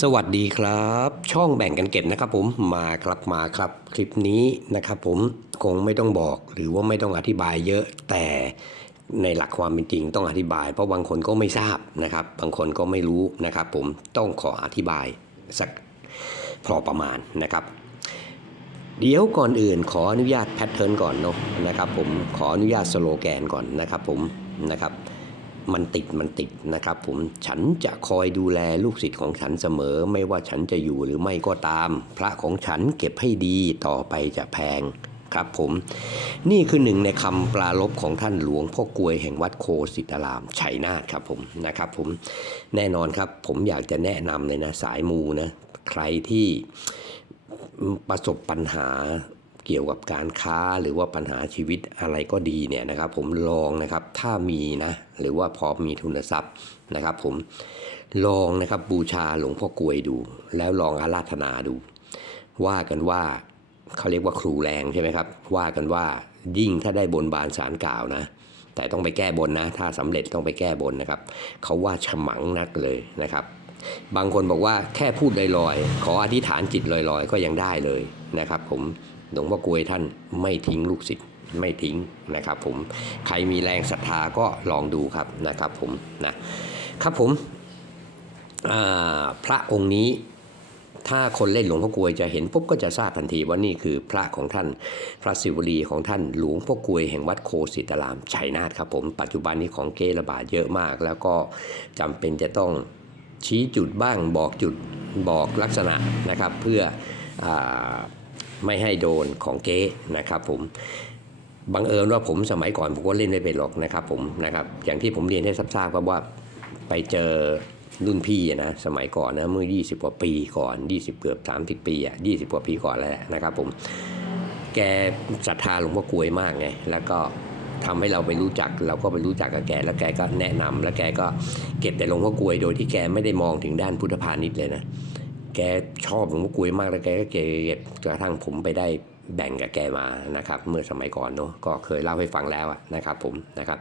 สวัสดีครับ ช่องแบ่งกันเก็บนะครับผมมาครับมาครับคลิปนี้นะครับผมคงไม่ต้องบอกหรือว่าไม่ต้องอธิบายเยอะแต่ในหลักความเป็นจริงต้องอธิบาย เพราะบางคนก็ไม่ทราบนะครับ บางคนก็ไม่รู้นะครับ ผมต้องขออธิบายสักพอประมาณนะครับ เดี๋ยวก่อนอื่นขออนุญาตแพทเทิร์นก่อนเนาะนะครับ ผมขออนุญาตสโลแกนก่อนนะครับ ผมนะครับ มันติดมันติดนะครับผมฉันจะคอยดูแลลูกศิษย์ของฉันเสมอ ไม่ว่าฉันจะอยู่หรือไม่ก็ตาม พระของฉันเก็บให้ดีต่อไปจะแพงครับผมนี่คือหนึ่งในคำปลารบของท่านหลวงพ่อกลวยแห่งวัดโคสิตารามชัยนาทครับผมนะครับผมแน่นอนครับผมอยากจะแนะนำเลยนะสายมูนะใครที่ประสบปัญหา เกี่ยวกับการค้าหรือว่าปัญหาชีวิตอะไรก็ดีเนี่ยนะครับ ผมลองนะครับถ้ามีนะหรือว่าพอมีทุนทรัพย์นะครับ ผมลองนะครับบูชาหลวงพ่อกลวยดู แล้วลองอาราธนาดู ว่ากันว่าเขาเรียกว่าครูแรงใช่ไหมครับ ว่ากันว่ายิ่งถ้าได้บนบานสารกล่าวนะ แต่ต้องไปแก้บนนะ ถ้าสำเร็จต้องไปแก้บนนะครับ เขาว่าฉมังนักเลยนะครับบางคนบอกว่าแค่พูดลอยๆ ขออธิษฐานจิตลอยๆ ก็ยังได้เลยนะครับ ผมหลวงพ่อกวยท่านไม่ทิ้งลูกศิษย์ไม่ทิ้งนะครับผมใครมีแรงศรัทธาก็ลองดูครับนะครับผมนะครับผมพระองค์นี้ถ้าคนเล่นหลวงพ่อกวยจะเห็นปุ๊บก็จะทราบทันทีว่านี่คือพระของท่าน พระศิวลีของท่านหลวงพ่อกวยแห่งวัดโคสิตารามชัยนาทครับผมปัจจุบันนี้ของเกระบาดเยอะมาก แล้วก็จำเป็นจะต้องชี้จุดบ้างบอกจุดบอกลักษณะนะครับ เพื่ออ ไม่ให้โดนของเก๊นะครับผมบังเอิญว่าผมสมัยก่อนผมก็เล่นไม่เป็นหรอกนะครับผมนะครับอย่างที่ผมเรียนให้ทราบครับว่าไปเจอรุ่นพี่นะสมัยก่อนนะเมื่อ 20 กว่าปีก่อน 20 เกือบ 30 ปีอะ20 กว่าปีก่อนแล้วนะครับผมแกศรัทธาหลวงพ่อกลวยมากไงแล้วก็ทำให้เราไปรู้จักเราก็ไปรู้จักกับแกแล้วแกก็แนะนำแล้วแกก็เก็บแต่หลวงพ่อกลวยโดยที่แกไม่ได้มองถึงด้านพุทธพาณิชย์เลยนะ แกชอบหลวงพ่อกลวยมากแล้วแกก็เก็บกระทั่งผมไปได้แบ่งกับแกมานะครับ เมื่อสมัยก่อนเนาะก็เคยเล่าให้ฟังแล้วอะนะครับผมนะครับ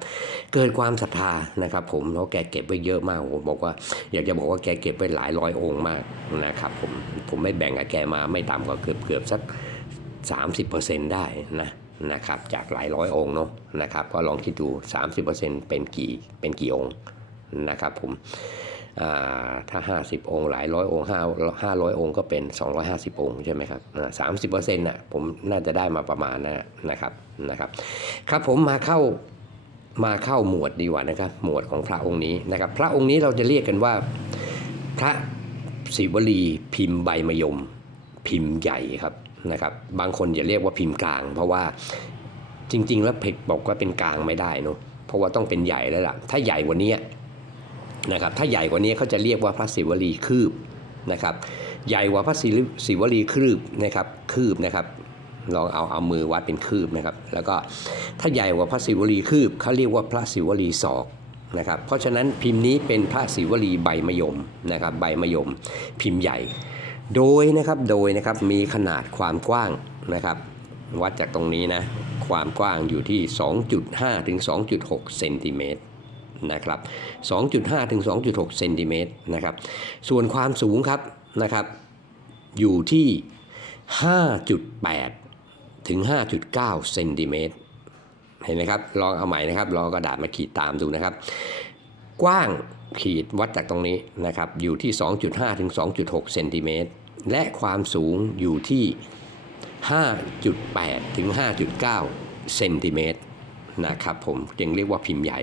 เกิดความศรัทธานะครับผมเพราะแกเก็บไว้เยอะมากผมบอกว่าอยากจะบอกว่าแกเก็บไว้หลายร้อยองค์มากนะครับผมผมไม่แบ่งกับแกมาไม่ต่ำกว่าเกือบเกือบสัก 30%ได้นะนะครับจากหลายร้อยองค์เนาะนะครับก็ลองคิดดู 30%เป็นกี่เป็นกี่องค์นะครับผม ถ้า 50 องค์ หลายร้อยองค์5 500องค์ก็เป็น 250 องค์ใช่ไหมครับสามสิบเปอร์เซ็นต์น่ะผมน่าจะได้มาประมาณนะนะครับนะครับ ครับผมมาเข้ามาเข้าหมวดดีกว่านะครับ หมวดของพระองค์นี้นะครับ พระองค์นี้เราจะเรียกกันว่า พระศิวลีพิมพ์ใบมะยม พิมพ์ใหญ่ครับนะครับ บางคนจะเรียกว่าพิมพ์กลาง เพราะว่าจริง ๆ แล้วเพกบอกว่าเป็นกลางไม่ได้เนอะเพราะว่าต้องเป็นใหญ่แล้วล่ะ ถ้าใหญ่กว่านี้ นะครับถ้าใหญ่กว่านี้เขาจะเรียกว่าพระศิวลีคืบนะครับใหญ่กว่าพระศิวลีคืบนะครับคืบนะครับลองเอาเอามือวัดเป็นคืบนะครับแล้วก็ถ้าใหญ่กว่าพระศิวลีคืบเขาเรียกว่าพระศิวลีศอกนะครับเพราะฉะนั้นพิมพ์นี้เป็นพระศิวลีใบมะยมนะครับใบมะยม พิมพ์ใหญ่ โดยนะครับโดยนะครับมีขนาดความกว้างนะครับวัดจากตรงนี้นะความกว้างอยู่ที่ 2.5 ถึง 2.6 เซนติเมตร นะครับ 2.5 ถึง 2.6 เซนติเมตรนะครับ ส่วนความสูงครับนะครับอยู่ที่ 5.8 ถึง 5.9 เซนติเมตรเห็นไหมครับ ลองเอาใหม่นะครับ ลองกระดาษมาขีดตามดูนะครับ กว้างขีดวัดจากตรงนี้นะครับ อยู่ที่ 2.5 ถึง 2.6 เซนติเมตร และความสูงอยู่ที่ 5.8 ถึง 5.9 เซนติเมตรนะครับผมจึงเรียกว่าพิมพ์ใหญ่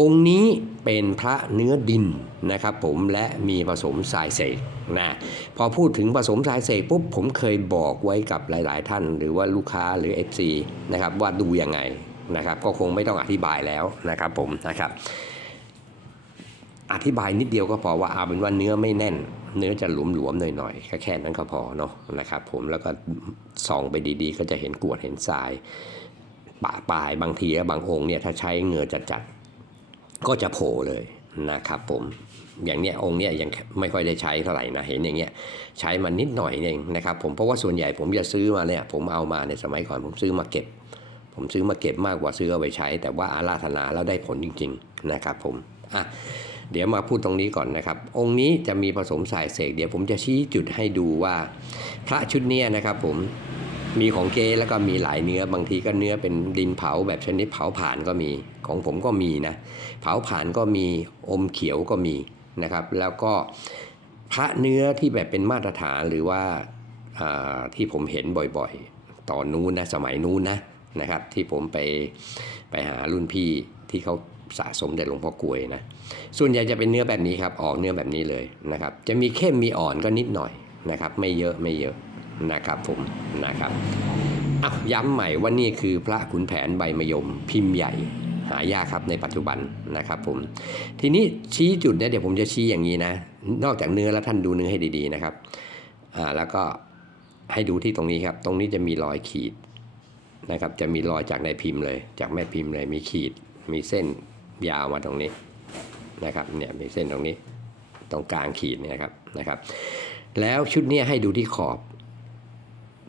องค์นี้เป็นพระเนื้อดินนะครับผมและมีผสมทรายเสกนะพอพูดถึงผสมทรายเสกปุ๊บผมเคยบอกไว้กับหลาย ๆ ท่าน หรือว่าลูกค้าหรือ FC นะครับว่าดูยังไงนะครับก็คงไม่ต้องอธิบายแล้วนะครับผมนะครับ อธิบายนิดเดียวก็พอว่าเอาเป็นว่าเนื้อไม่แน่น เนื้อจะหลวมๆหน่อยๆแค่แค่นั้นก็พอเนาะนะครับผมแล้วก็ส่องไปดีๆ ก็จะเห็นกวดเห็นทรายปะปลายบางทีบางองค์เนี่ยถ้าใช้เงือจัดๆ ก็จะโผล่เลยนะครับผมอย่างเนี้ยองค์เนี้ยยังไม่ค่อยได้ใช้เท่าไหร่นะเห็นอย่างเงี้ยใช้มันนิดหน่อยเองนะครับผมเพราะว่าส่วนใหญ่ผมจะซื้อมาเนี่ยผมเอามาในสมัยก่อนผมซื้อมาเก็บ ผมซื้อมาเก็บมากกว่าซื้อเอาไปใช้ แต่ว่าอาราธนาแล้วได้ผลจริง ๆนะครับผมอะเดี๋ยวมาพูดตรงนี้ก่อนนะครับ องค์นี้จะมีผสมสายเสกเดี๋ยวผมจะชี้จุดให้ดูว่า พระชุดเนี้ยนะครับผม มีของเก๊แล้วก็มีหลายเนื้อบางทีก็เนื้อเป็นดินเผาแบบชนิดเผาผ่านก็มี ของผมก็มีนะ เผาผ่านก็มีอมเขียวก็มีนะครับ แล้วก็พระเนื้อที่แบบเป็นมาตรฐานหรือว่าอ่าที่ผมเห็นบ่อยๆ ตอนนู้นนะสมัยนู้นนะนะครับ ที่ผมไปไปหารุ่นพี่ที่เขาสะสมแต่หลวงพ่อกลวยนะ ส่วนใหญ่จะเป็นเนื้อแบบนี้ครับ ออกเนื้อแบบนี้เลยนะครับ จะมีเข้มมีอ่อนก็นิดหน่อยนะครับ ไม่เยอะไม่เยอะ นะครับผมนะครับอะย้ำใหม่ว่านี่คือพระขุนแผนใบมะยมพิมพ์ใหญ่หายากครับในปัจจุบันนะครับผมทีนี้ชี้จุดเนี่ยเดี๋ยวผมจะชี้อย่างนี้นะ นอกจากเนื้อแล้วท่านดูเนื้อให้ดีๆนะครับอ่าแล้วก็ให้ดูที่ตรงนี้ครับ ตรงนี้จะมีรอยขีดนะครับ จะมีรอยจากในพิมพ์เลย จากแม่พิมพ์เลยมีขีด มีเส้นยาวมาตรงนี้นะครับเนี่ยมีเส้นตรงนี้ ตรงกลางขีดเนี่ยครับนะครับ แล้วชุดนี้ให้ดูที่ขอบ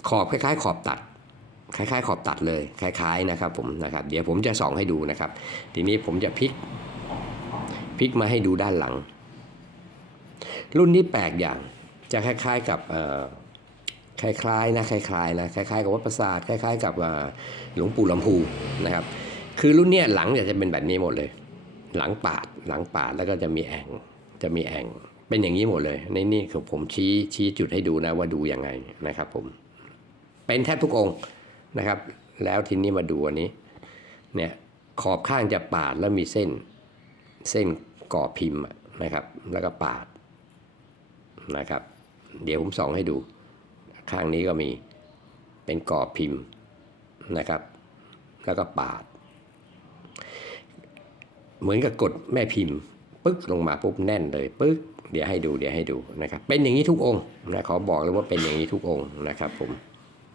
ขอบคล้ายๆ ขอบตัด คล้ายๆ ขอบตัดเลย คล้ายๆนะครับผมนะครับ เดี๋ยวผมจะส่องให้ดูนะครับ ทีนี้ผมจะพลิกพลิกมาให้ดูด้านหลัง รุ่นนี้แปลกอย่างจะคล้าย ๆกับคล้ายๆนะคล้ายๆนะคล้ายๆกับวัดประสาทคล้าย ๆ กับหลวงปู่ลำพูนะครับ คือรุ่นเนี้ยหลังเนี่ยจะเป็นแบบนี้หมดเลย หลังปาดหลังปาดแล้วก็จะมีแองจะมีแองเป็นอย่างนี้หมดเลย ในนี่คือผมชี้ชี้จุดให้ดูนะว่าดูยังไงนะครับผม เป็นแทบทุกองค์นะครับ แล้วทีนี้มาดูอันนี้เนี่ยขอบข้างจะปาดแล้วมีเส้นเส้นก่อพิมพ์นะครับ แล้วก็ปาดนะครับ เดี๋ยวผมส่องให้ดู ข้างนี้ก็มีเป็นก่อพิมพ์นะครับ แล้วก็ปาด เหมือนกับกดแม่พิมพ์ปึ๊กลงมาปุ๊บแน่นเลยปึ๊กเดี๋ยวให้ดูเดี๋ยวให้ดูนะครับ เป็นอย่างนี้ทุกองค์นะขอบอกเลยว่าเป็นอย่างนี้ทุกองค์นะครับผม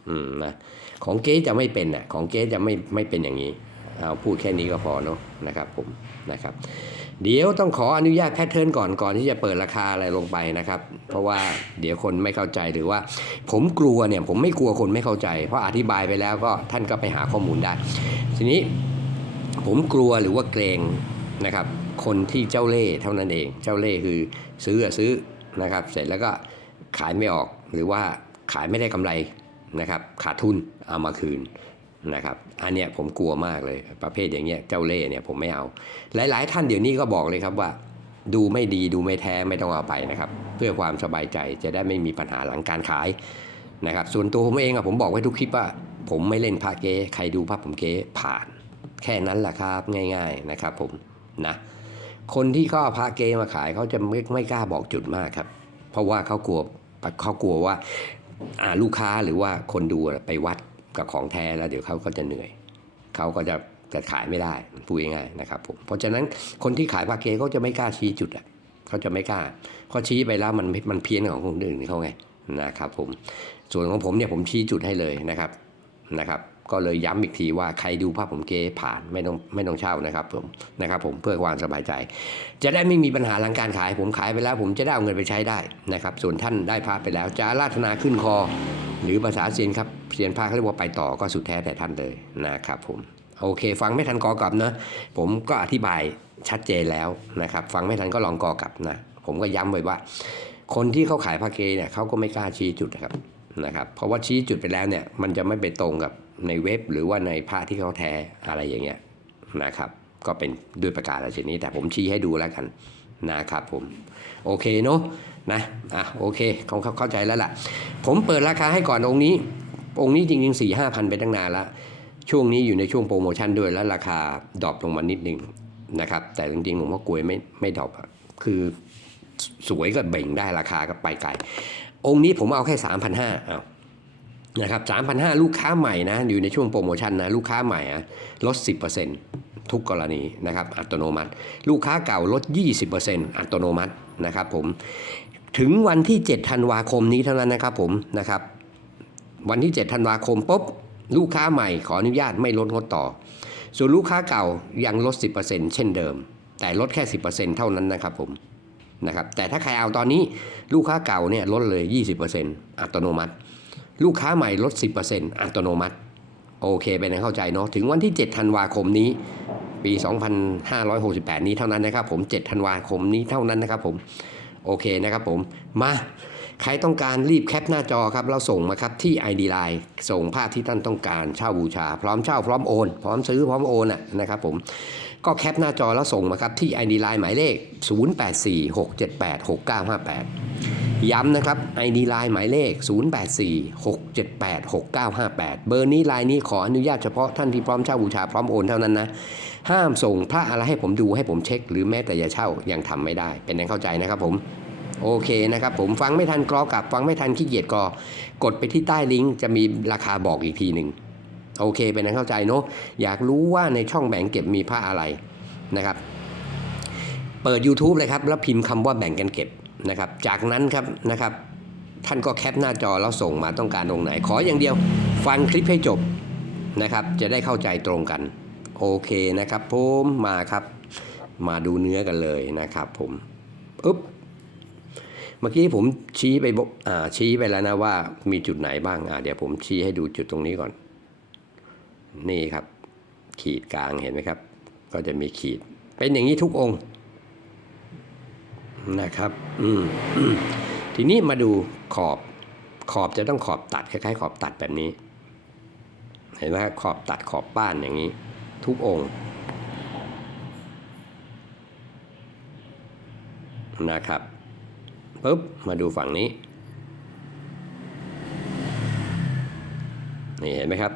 อืมนะของเก๊จะไม่เป็นน่ะของเก๊จะไม่ไม่เป็นอย่างนี้เอาพูดแค่นี้ก็พอเนาะนะครับผมนะครับเดี๋ยวต้องขออนุญาตแพทเทิร์นก่อนก่อนที่จะเปิดราคาอะไรลงไปนะครับ เพราะว่าเดี๋ยวคนไม่เข้าใจหรือว่า ผมกลัวเนี่ยผมไม่กลัวคนไม่เข้าใจ เพราะอธิบายไปแล้วก็ท่านก็ไปหาข้อมูลได้ ทีนี้ผมกลัวหรือว่าเกรงนะครับ คนที่เจ้าเล่ห์เท่านั้นเอง เจ้าเล่ห์คือซื้อซื้อนะครับ เสร็จแล้วก็ขายไม่ออกหรือว่าขายไม่ได้กำไร นะครับขาดทุนเอามาคืนนะครับอันเนี้ยผมกลัวมากเลยประเภทอย่างเงี้ยเจ้าเล่ห์เนี่ยผมไม่เอา หลาย ๆ ท่านเดี๋ยวนี้ก็บอกเลยครับว่า ดูไม่ดีดูไม่แท้ไม่ต้องเอาไปนะครับ เพื่อความสบายใจจะได้ไม่มีปัญหาหลังการขายนะครับ ส่วนตัวผมเองอะผมบอกไว้ทุกคลิปว่า ผมไม่เล่นพระเก๊ใครดูพระผมเก๊ผ่าน แค่นั้นแหละครับง่าย ๆนะครับผมนะคนที่เขาเอาพระเกมาขายเขาจะไม่ไม่กล้าบอกจุดมากครับ เพราะว่าเขากลัวเขากลัวว่า ลูกค้าหรือว่าคนดูไปวัดกับของแท้แล้วเดี๋ยวเขาก็จะเหนื่อยเขาก็จะจะขายไม่ได้พูดง่ายๆนะครับผมเพราะฉะนั้นคนที่ขายพระเกเขาจะไม่กล้าชี้จุดอะเขาจะไม่กล้าเขาชี้ไปแล้วมันมันเพี้ยนของคนอื่นเขาไงนะครับผมส่วนของผมเนี่ยผมชี้จุดให้เลยนะครับนะครับ ก็เลยย้ำอีกทีว่าใครดูภาพผมเก๊ผ่านไม่ต้องไม่ต้องเช่านะครับผมนะครับผมเพื่อความสบายใจ จะได้ไม่มีปัญหาหลังการขาย ผมขายไปแล้ว ผมจะได้เอาเงินไปใช้ได้นะครับส่วนท่านได้พาพไปแล้วจะราธนาขึ้นคอ หรือภาษาเซียนครับเซียนพาเขาเรียกว่าไปต่อก็สุดแท้แต่ท่านเลยนะครับผมโอเค ฟังไม่ทันกอกลับนะผมก็อธิบายชัดเจนแล้วนะครับฟังไม่ทันก็ลองกอกลับนะผมก็ย้ำไว้ว่า คนที่เขาขายพาเกเนี่ยเขาก็ไม่กล้าชี้จุดนะครับนะครับเพราะว่าชี้จุดไปแล้วเนี่ยมันจะไม่ไปตรงกับ ในเว็บหรือว่าในพระที่เขาแท้อะไรอย่างเงี้ยนะครับ ก็เป็นด้วยประกาศอะไรชนิดแต่ผมชี้ให้ดูแล้วกันนะครับผมโอเคเนาะนะอะโอเคเขาเข้าใจแล้วล่ะ ผมเปิดราคาให้ก่อนองค์นี้ องค์นี้จริงๆสี่ห้าพันไปตั้งนานละช่วงนี้อยู่ในช่วงโปรโมชั่นด้วยแล้วราคาดรอปลงมานิดนึงนะครับแต่จริงๆหลวงพ่อกลวยไม่ไม่ดรอปคือสวยก็เบ่งได้ราคาก็ไปไกลองค์นี้ผมเอาแค่สามพันห้าเอา นะครับสามพันห้าลูกค้าใหม่นะอยู่ในช่วงโปรโมชั่นนะลูกค้าใหม่อะลดสิบเปอร์เซ็นต์ทุกกรณีนะครับอัตโนมัติ ลูกค้าเก่าลด 20%อัตโนมัตินะครับผมถึงวันที่ 7 ธันวาคมนี้เท่านั้นนะครับผมนะครับวันที่ 7 ธันวาคมปุ๊บลูกค้าใหม่ขออนุญาตไม่ลดงดต่อ ส่วนลูกค้าเก่ายังลด 10%เช่นเดิม แต่ลดแค่ 10%เท่านั้นนะครับผมนะครับแต่ถ้าใครเอาตอนนี้ลูกค้าเก่าเนี่ยลดเลย 20%อัตโนมัติ ลูกค้าใหม่ลด 10%อัตโนมัติ โอเคเป็นไงเข้าใจเนาะถึงวันที่ 7 ธันวาคมนี้ ปี 2568 นี้เท่านั้นนะครับผม 7 ธันวาคมนี้เท่านั้นนะครับผมโอเคนะครับผมมาใครต้องการรีบแคปหน้าจอครับแล้วส่งมาครับที่ ID Line ส่งภาพที่ท่านต้องการเช่าบูชา พร้อมเช่าพร้อมโอน พร้อมซื้อพร้อมโอนอะนะครับผมก็แคปหน้าจอแล้วส่งมาครับที่ ID Line หมายเลข 0846786958 ย้ำนะครับ ID Line หมายเลข 0846786958 เบอร์นี้ไลน์นี้ขออนุญาตเฉพาะท่านที่พร้อมเช่าบูชาพร้อมโอนเท่านั้นนะ ห้ามส่งพระอะไรให้ผมดูให้ผมเช็ค หรือแม้แต่จะเช่ายังทำไม่ได้ เป็นนั้นเข้าใจนะครับผมโอเคนะครับผมฟังไม่ทันกรอกลับฟังไม่ทันขี้เกียจกรอกดไปที่ใต้ลิงก์จะมีราคาบอกอีกทีหนึ่งโอเคเป็นนั้นเข้าใจเนาะอยากรู้ว่าในช่องแบ่งเก็บมีผ้าอะไรนะครับ เปิด YouTube เลยครับ แล้วพิมพ์คำว่าแบ่งกันเก็บ นะครับ จากนั้นครับนะครับ ท่านก็แคปหน้าจอแล้วส่งมาต้องการตรงไหน ขออย่างเดียวฟังคลิปให้จบนะครับ จะได้เข้าใจตรงกัน โอเคนะครับผมมาครับ มาดูเนื้อกันเลยนะครับ ผมอึ๊บเมื่อกี้ผมชี้ไปบอกอ่าชี้ไปแล้วนะว่ามีจุดไหนบ้างอ่าเดี๋ยวผมชี้ให้ดูจุดตรงนี้ก่อน นี่ครับ ขีดกลางเห็นไหมครับ ก็จะมีขีด เป็นอย่างนี้ทุกองค์ นะครับ อืมทีนี้มาดูขอบขอบจะต้องขอบตัดคล้ายๆ ขอบตัดแบบนี้ เห็นไหมครับขอบตัดขอบป้านอย่างนี้ ทุกองค์นะครับปุ๊บมาดูฝั่งนี้นี่เห็นไหมครับ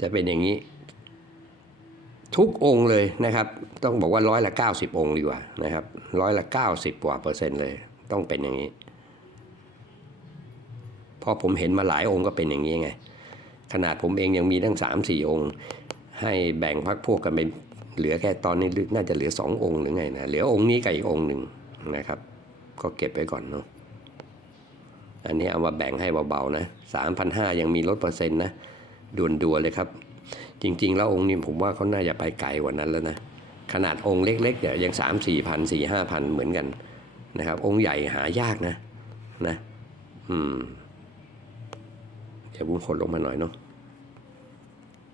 จะเป็นอย่างนี้ ทุกองค์เลยนะครับ ต้องบอกว่าร้อยละ 90 องค์ดีกว่านะครับร้อยละ 90 กว่าเปอร์เซ็นต์เลย ต้องเป็นอย่างนี้เพราะผมเห็นมาหลายองค์ก็เป็นอย่างนี้ไง ขนาดผมเองยังมีทั้ง 3 4 องค์ ให้แบ่งพักพวกกันไปเหลือแค่ตอนนี้น่าจะเหลือ 2 องค์หรือไงนะเหลือองค์นี้กับอีกองค์หนึ่งนะครับ ก็เก็บไว้ก่อนเนาะอันนี้เอามาแบ่งให้เบาๆนะ3,500ยังมีลดเปอร์เซ็นต์นะด่วนๆเลยครับ จริง ๆ แล้วองค์นี้ผมว่าเขาน่าจะไปไกลกว่านั้นแล้วนะขนาดองค์เล็กๆเนี่ยยังสามสี่พันสี่ห้าพันเหมือนกันนะครับ องค์ใหญ่หายากนะนะ อืมเดี๋ยวผมหดลงมาหน่อยเนาะ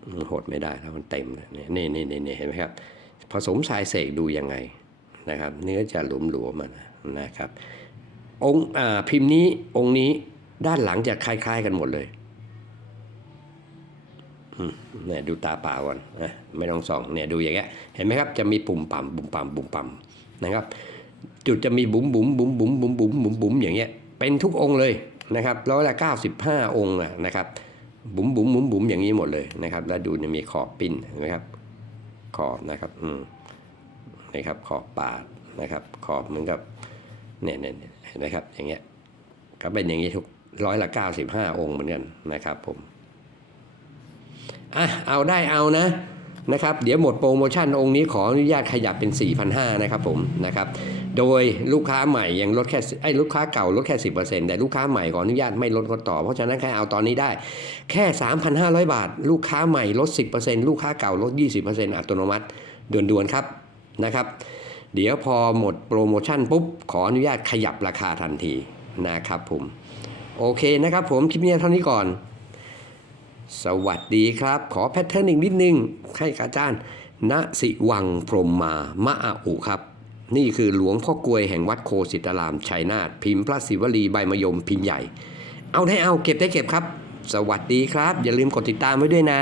อืมหดไม่ได้แล้วมันเต็มเลยเนี่ยนี่นี่นี่เห็นไหมครับ ผสมทรายเสกดูยังไงนะครับ เนื้อจะหลวมๆมันนะครับ องค์พิมพ์นี้องค์นี้ด้านหลังจะคล้าย ๆ กันหมดเลย เนี่ยดูตาเปล่าก่อนนะไม่ต้องส่องเนี่ยดูอย่างเงี้ยเห็นไหมครับจะมีปุ่มปั่มปุ่มปั่มปุ่มปั่มนะครับ จุดจะมีบุ๋มบุ๋มบุ๋มบุ๋มบุ๋มบุ๋มบุ๋มบุ๋มอย่างเงี้ยเป็นทุกองค์เลยนะครับร้อยละเก้าสิบห้าองค์อะนะครับบุ๋มบุ๋มบุ๋มบุ๋มอย่างนี้หมดเลยนะครับ แล้วดูจะมีขอบปิ้นเห็นไหมครับขอบนะครับอืมนะครับขอบปาดนะครับ ขอบเหมือนกับเนี่ยเนี่ยเนี่ยเห็นไหมครับอย่างเงี้ยก็เป็นอย่างนี้ทุกร้อยละเก้าสิบห้าองค์เหมือนกันนะครับผม อะเอาได้เอานะนะครับเดี๋ยวหมดโปรโมชั่นองค์นี้ขออนุญาตขยับเป็น 4,500นะครับผมนะครับโดยลูกค้าใหม่ยังลดแค่ไอ้ลูกค้าเก่าลดแค่ 10%แต่ลูกค้าใหม่ขออนุญาตไม่ลดก็ต่อ เพราะฉะนั้นแค่เอาตอนนี้ได้แค่ 3,500 บาท ลูกค้าใหม่ลด 10%ลูกค้าเก่าลด 20%อัตโนมัติด่วนๆครับนะครับเดี๋ยวพอหมดโปรโมชั่นปุ๊บขออนุญาตขยับราคาทันทีนะครับผมโอเคนะครับผมคลิปนี้เท่านี้ก่อน สวัสดีครับ ขอแพทเทิร์นอีกนิดนึงให้อาจารย์ณสิวังพรมมามะอาอุครับ นี่คือหลวงพ่อกลวยแห่งวัดโคสิตารามชัยนาทพิมพ์พระศิวลีใบมะยมพิมพ์ใหญ่ เอาได้เอาเก็บได้เก็บครับ สวัสดีครับ อย่าลืมกดติดตามไว้ด้วยนะ